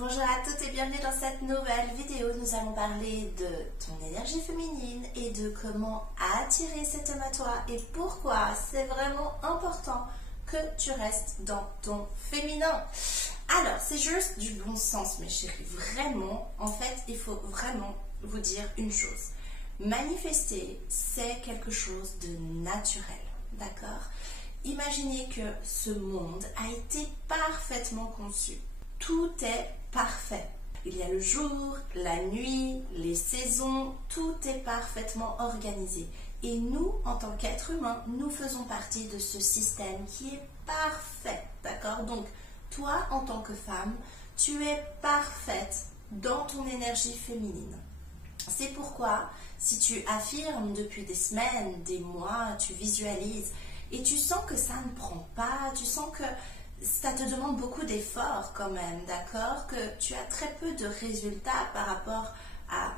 Bonjour à toutes et bienvenue dans cette nouvelle vidéo. Nous allons parler de ton énergie féminine et de comment attirer cet homme à toi et pourquoi c'est vraiment important que tu restes dans ton féminin. Alors, c'est juste du bon sens, mes chéris. Vraiment, en fait, il faut vraiment vous dire une chose. Manifester, c'est quelque chose de naturel, d'accord? Imaginez que ce monde a été parfaitement conçu. Tout est parfait. Il y a le jour, la nuit, les saisons, tout est parfaitement organisé. Et nous, en tant qu'êtres humains, nous faisons partie de ce système qui est parfait, d'accord? Donc, toi, en tant que femme, tu es parfaite dans ton énergie féminine. C'est pourquoi, si tu affirmes depuis des semaines, des mois, tu visualises et tu sens que ça ne prend pas, tu sens que ça te demande beaucoup d'efforts quand même, d'accord? Que tu as très peu de résultats par rapport à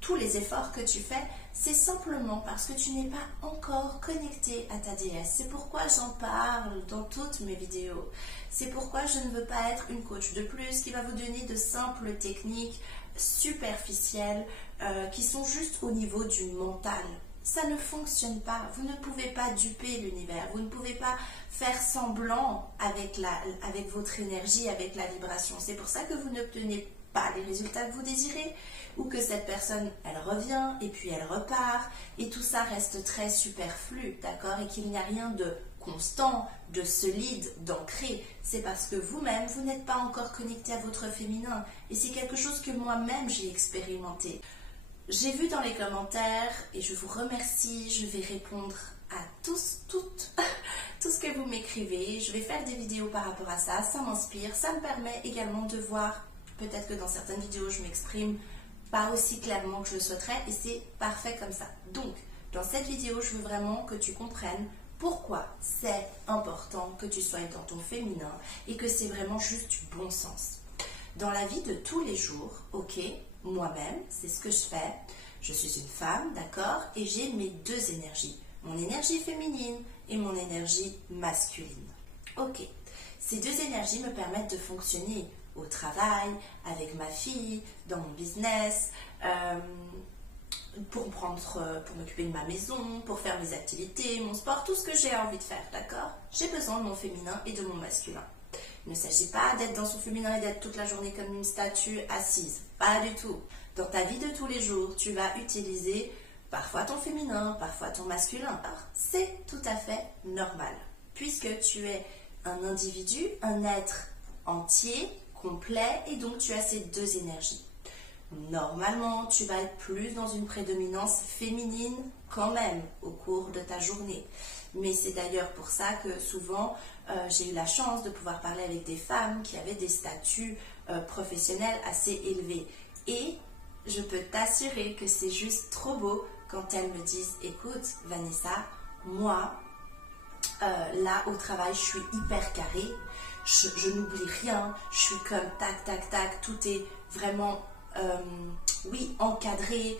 tous les efforts que tu fais, c'est simplement parce que tu n'es pas encore connecté à ta déesse. C'est pourquoi j'en parle dans toutes mes vidéos. C'est pourquoi je ne veux pas être une coach de plus qui va vous donner de simples techniques superficielles qui sont juste au niveau du mental. Ça ne fonctionne pas. Vous ne pouvez pas duper l'univers. Vous ne pouvez pas faire semblant avec votre énergie, avec la vibration. C'est pour ça que vous n'obtenez pas les résultats que vous désirez ou que cette personne, elle revient et puis elle repart et tout ça reste très superflu, d'accord? Et qu'il n'y a rien de constant, de solide, d'ancré. C'est parce que vous-même, vous n'êtes pas encore connecté à votre féminin. Et c'est quelque chose que moi-même, j'ai expérimenté. J'ai vu dans les commentaires, et je vous remercie, je vais répondre à tous, toutes, tout ce que vous m'écrivez. Je vais faire des vidéos par rapport à ça, ça m'inspire, ça me permet également de voir, peut-être que dans certaines vidéos, je m'exprime pas aussi clairement que je le souhaiterais, et c'est parfait comme ça. Donc, dans cette vidéo, je veux vraiment que tu comprennes pourquoi c'est important que tu sois dans ton féminin, et que c'est vraiment juste du bon sens. Dans la vie de tous les jours, ok, moi-même, c'est ce que je fais. Je suis une femme, d'accord, et j'ai mes deux énergies. Mon énergie féminine et mon énergie masculine. Ok, ces deux énergies me permettent de fonctionner au travail, avec ma fille, dans mon business, pour m'occuper de ma maison, pour faire mes activités, mon sport, tout ce que j'ai envie de faire, d'accord? J'ai besoin de mon féminin et de mon masculin. Il ne s'agit pas d'être dans son féminin et d'être toute la journée comme une statue assise. Pas du tout. Dans ta vie de tous les jours, tu vas utiliser parfois ton féminin, parfois ton masculin. C'est tout à fait normal, puisque tu es un individu, un être entier, complet, et donc tu as ces deux énergies. Normalement, tu vas être plus dans une prédominance féminine quand même au cours de ta journée. Mais c'est d'ailleurs pour ça que souvent, j'ai eu la chance de pouvoir parler avec des femmes qui avaient des statuts professionnels assez élevés. Et je peux t'assurer que c'est juste trop beau quand elles me disent « Écoute, Vanessa, moi, là au travail, je suis hyper carrée, je n'oublie rien, je suis comme tac, tac, tac, tout est vraiment... oui, encadré,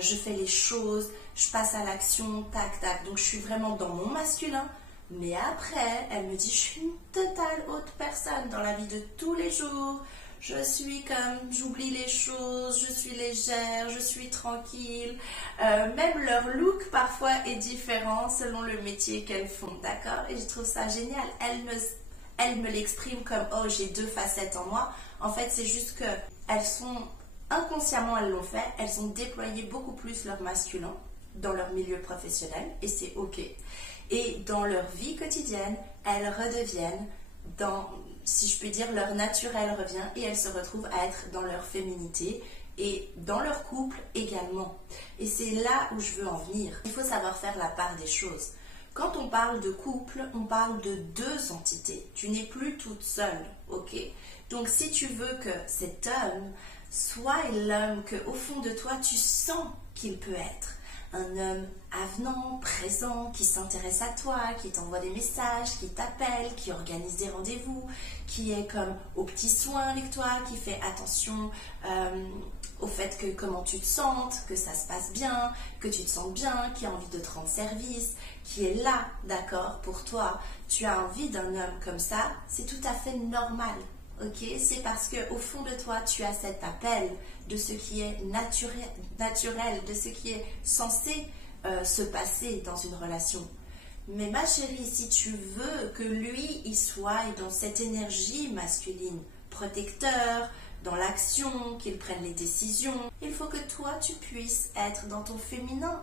je fais les choses, je passe à l'action, tac, tac. Donc, je suis vraiment dans mon masculin. Mais après, elle me dit, je suis une totale autre personne dans la vie de tous les jours. Je suis comme, j'oublie les choses, je suis légère, je suis tranquille. Même leur look, parfois, est différent selon le métier qu'elles font, d'accord? Et je trouve ça génial. Elles me l'expriment comme, oh, j'ai deux facettes en moi. En fait, c'est juste que elles sont... Inconsciemment, elles l'ont fait, elles ont déployé beaucoup plus leur masculin dans leur milieu professionnel et c'est ok. Et dans leur vie quotidienne, elles redeviennent dans, si je puis dire, leur naturel revient et elles se retrouvent à être dans leur féminité et dans leur couple également. Et c'est là où je veux en venir. Il faut savoir faire la part des choses. Quand on parle de couple, on parle de deux entités. Tu n'es plus toute seule, ok? Donc si tu veux que cet homme soit l'homme qu'au fond de toi tu sens qu'il peut être, un homme avenant, présent, qui s'intéresse à toi, qui t'envoie des messages, qui t'appelle, qui organise des rendez-vous, qui est comme aux petits soins avec toi, qui fait attention au fait que comment tu te sentes, que ça se passe bien, que tu te sens bien, qui a envie de te rendre service, qui est là, d'accord, pour toi. Tu as envie d'un homme comme ça, c'est tout à fait normal. ok? C'est parce que au fond de toi, tu as cet appel de ce qui est naturel, de ce qui est censé se passer dans une relation. Mais ma chérie, si tu veux que lui, il soit dans cette énergie masculine, protecteur, dans l'action, qu'il prenne les décisions, il faut que toi, tu puisses être dans ton féminin.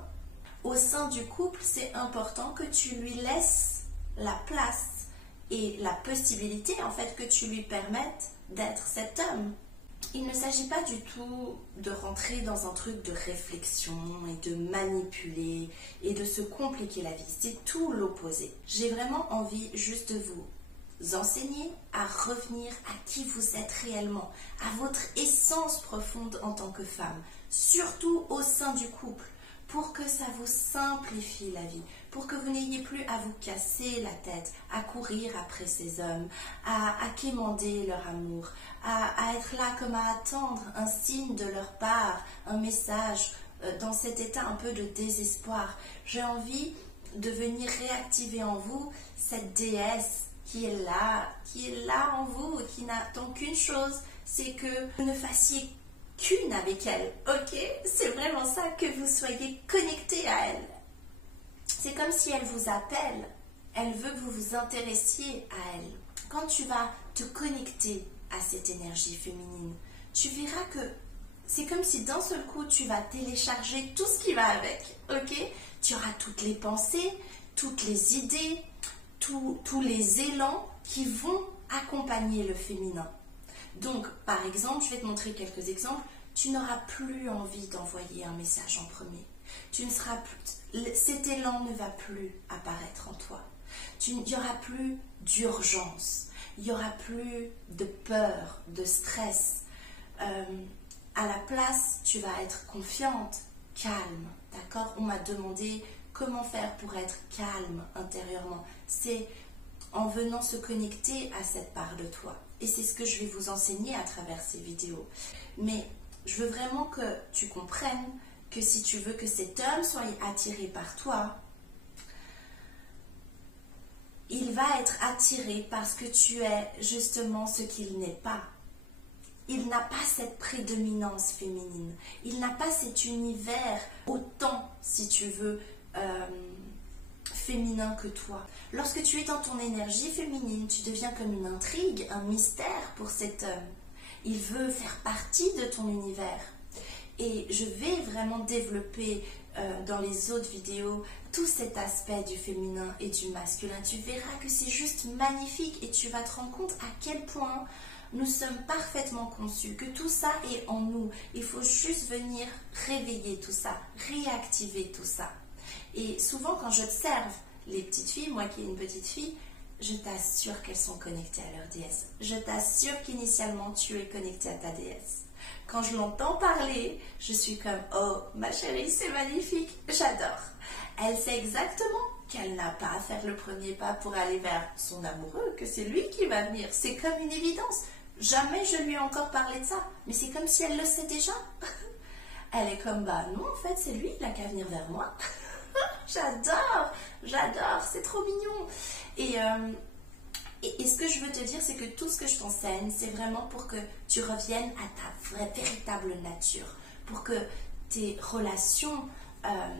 Au sein du couple, c'est important que tu lui laisses la place et la possibilité, en fait, que tu lui permettes d'être cet homme. Il ne s'agit pas du tout de rentrer dans un truc de réflexion et de manipuler et de se compliquer la vie. C'est tout l'opposé. J'ai vraiment envie juste de vous enseigner à revenir à qui vous êtes réellement, à votre essence profonde en tant que femme, surtout au sein du couple, pour que ça vous simplifie la vie, pour que vous n'ayez plus à vous casser la tête, à courir après ces hommes, à quémander leur amour, à être là comme à attendre un signe de leur part, un message, dans cet état un peu de désespoir. J'ai envie de venir réactiver en vous cette déesse qui est là en vous, qui n'attend qu'une chose, c'est que vous ne fassiez qu'une avec elle, ok? C'est vraiment ça, que vous soyez connecté à elle. C'est comme si elle vous appelle, elle veut que vous vous intéressiez à elle. Quand tu vas te connecter à cette énergie féminine, tu verras que c'est comme si d'un seul coup tu vas télécharger tout ce qui va avec, ok? Tu auras toutes les pensées, toutes les idées, tous les élans qui vont accompagner le féminin. Donc, par exemple, je vais te montrer quelques exemples. Tu n'auras plus envie d'envoyer un message en premier. Cet élan ne va plus apparaître en toi. Il n'y aura plus d'urgence. Il n'y aura plus de peur, de stress. À la place, tu vas être confiante, calme. D'accord? On m'a demandé comment faire pour être calme intérieurement. C'est en venant se connecter à cette part de toi. Et c'est ce que je vais vous enseigner à travers ces vidéos. Mais je veux vraiment que tu comprennes que si tu veux que cet homme soit attiré par toi, il va être attiré parce que tu es justement ce qu'il n'est pas. Il n'a pas cette prédominance féminine. Il n'a pas cet univers autant, si tu veux, féminin que toi. Lorsque tu es dans ton énergie féminine, tu deviens comme une intrigue, un mystère pour cet homme. Il veut faire partie de ton univers. Et je vais vraiment développer dans les autres vidéos tout cet aspect du féminin et du masculin. Tu verras que c'est juste magnifique et tu vas te rendre compte à quel point nous sommes parfaitement conçus, que tout ça est en nous. Il faut juste venir réveiller tout ça, réactiver tout ça. Et souvent quand j'observe les petites filles, moi qui ai une petite fille, je t'assure qu'elles sont connectées à leur déesse. Je t'assure qu'initialement tu es connectée à ta déesse. Quand je l'entends parler, je suis comme « Oh, ma chérie, c'est magnifique, j'adore ». Elle sait exactement qu'elle n'a pas à faire le premier pas pour aller vers son amoureux, que c'est lui qui va venir. C'est comme une évidence. Jamais je lui ai encore parlé de ça, mais c'est comme si elle le sait déjà. Elle est comme « Bah non, en fait, c'est lui, il n'a qu'à venir vers moi ». J'adore, c'est trop mignon. Et ce que je veux te dire, c'est que tout ce que je t'enseigne, c'est vraiment pour que tu reviennes à ta véritable nature, pour que tes relations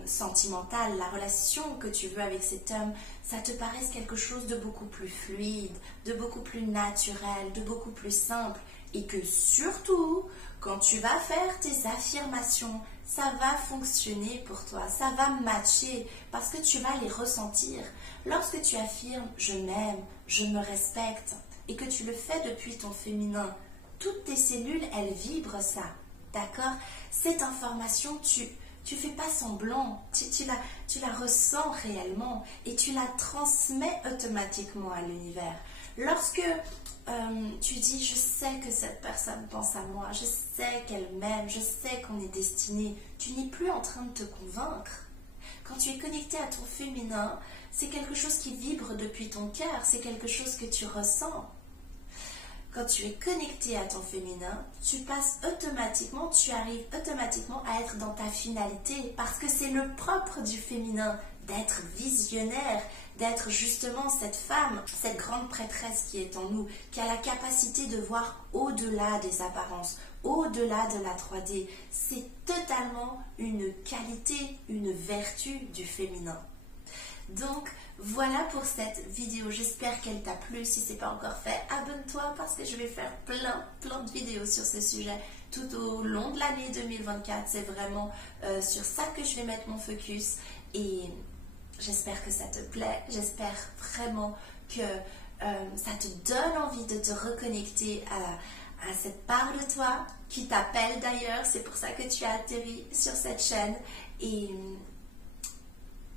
sentimentales, la relation que tu veux avec cet homme, ça te paraisse quelque chose de beaucoup plus fluide, de beaucoup plus naturel, de beaucoup plus simple, et que surtout, quand tu vas faire tes affirmations, ça va fonctionner pour toi, ça va matcher, parce que tu vas les ressentir. Lorsque tu affirmes « je m'aime »,« je me respecte » et que tu le fais depuis ton féminin, toutes tes cellules, elles vibrent ça, d'accord? Cette information, tu fais pas semblant, tu la ressens réellement et tu la transmets automatiquement à l'univers. Lorsque tu dis « je sais que cette personne pense à moi, je sais qu'elle m'aime, je sais qu'on est destiné », tu n'es plus en train de te convaincre. Quand tu es connecté à ton féminin, c'est quelque chose qui vibre depuis ton cœur, c'est quelque chose que tu ressens. Quand tu es connecté à ton féminin, tu arrives automatiquement à être dans ta finalité, parce que c'est le propre du féminin d'être visionnaire, d'être justement cette femme, cette grande prêtresse qui est en nous, qui a la capacité de voir au-delà des apparences, au-delà de la 3D. C'est totalement une qualité, une vertu du féminin. Donc voilà pour cette vidéo, j'espère qu'elle t'a plu. Si ce n'est pas encore fait, abonne-toi parce que je vais faire plein de vidéos sur ce sujet tout au long de l'année 2024. C'est vraiment sur ça que je vais mettre mon focus et j'espère que ça te plaît, j'espère vraiment que ça te donne envie de te reconnecter à cette part de toi qui t'appelle d'ailleurs. C'est pour ça que tu as atterri sur cette chaîne et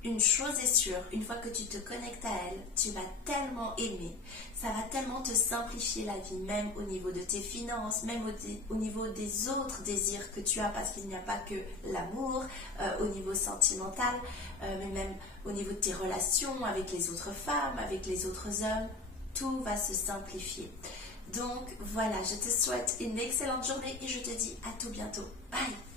une chose est sûre, une fois que tu te connectes à elle, tu vas tellement aimer, ça va tellement te simplifier la vie, même au niveau de tes finances, même au niveau des autres désirs que tu as, parce qu'il n'y a pas que l'amour, au niveau sentimental, mais même au niveau de tes relations avec les autres femmes, avec les autres hommes, tout va se simplifier. Donc voilà, je te souhaite une excellente journée et je te dis à tout bientôt. Bye!